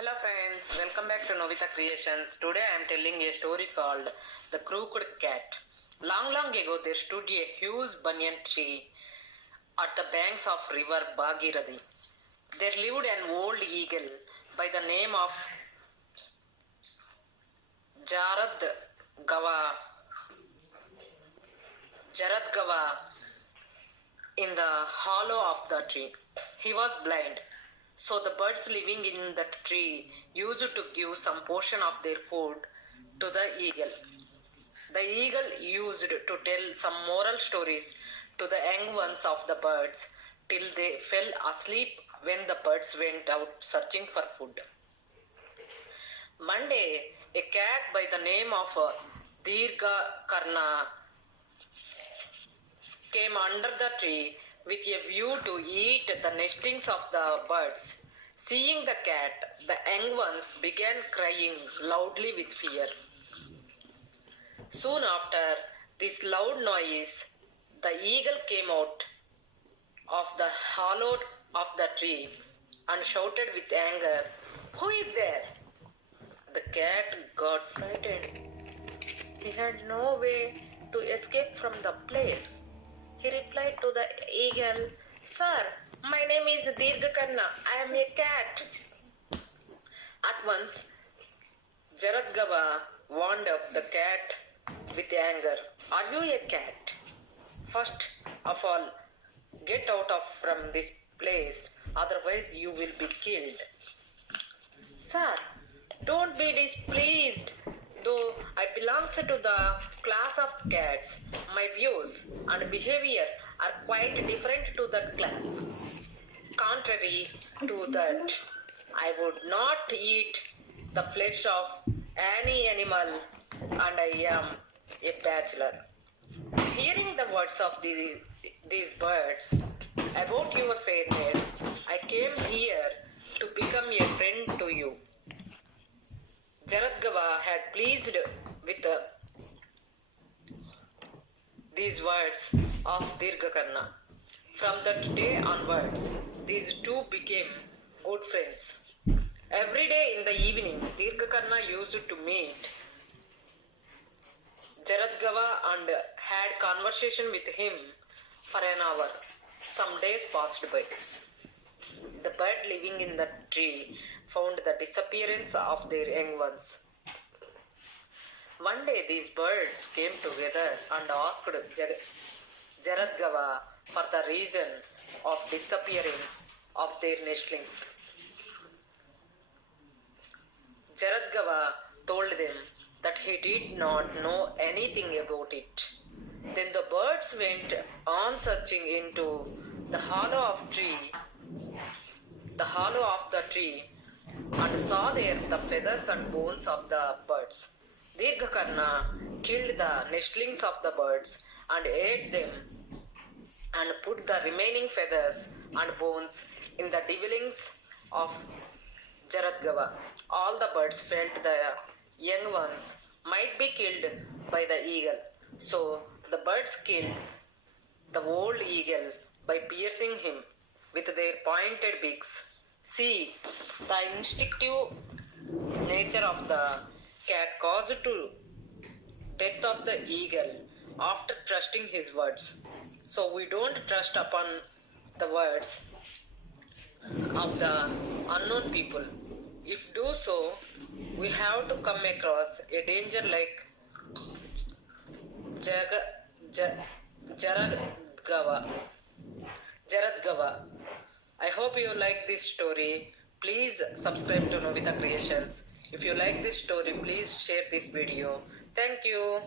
Hello friends, welcome back to Novita Creations. Today I am telling a story called The Crooked Cat. Long ago there stood a huge banyan tree at the banks of river Bhagirathi. There lived an old eagle by the name of Jarad Gava in the hollow of the tree. He was blind, so the birds living in that tree used to give some portion of their food to the eagle. The eagle used to tell some moral stories to the young ones of the birds till they fell asleep when the birds went out searching for food. One day, a cat by the name of Dirga Karna came under the tree with a view to eat the nestlings of the birds. Seeing the cat, the young ones began crying loudly with fear. Soon after this loud noise, the eagle came out of the hollow of the tree and shouted with anger, "Who is there?" The cat got frightened. He had no way to escape from the place. He replied to the eagle, "Sir, my name is Dirgakarna. I am a cat." At once, Jaradgava wound up the cat with anger. "Are you a cat? First of all, get out from this place, otherwise you will be killed." "Sir, don't be displeased. Though I belong to the class of cats, my views and behavior are quite different to that class. Contrary to that, I would not eat the flesh of any animal, and I am a bachelor." Hearing the words of these birds about your fairness, I came here to become a friend to you. Jaradgava had pleased with these words of Dirgakarna. From that day onwards, these two became good friends. Every day in the evening, Dirgakarna used to meet Jaradgava and had conversation with him for an hour. Some days passed by. The bird living in the tree found the disappearance of their young ones. One day these birds came together and asked Jaradgava for the reason of disappearance of their nestlings. Jaradgava told them that he did not know anything about it. Then the birds went on searching into the hollow of the tree and saw there the feathers and bones of the birds. Dirgakarna killed the nestlings of the birds and ate them and put the remaining feathers and bones in the dwellings of Jaradgava. All the birds felt the young ones might be killed by the eagle. So the birds killed the old eagle by piercing him with their pointed beaks. See, the instinctive nature of the cat caused the death of the eagle after trusting his words. So we don't trust upon the words of the unknown people. If do so, we have to come across a danger like Jaradgava. I hope you like this story. Please subscribe to Novita Creations. If you like this story, please share this video. Thank you.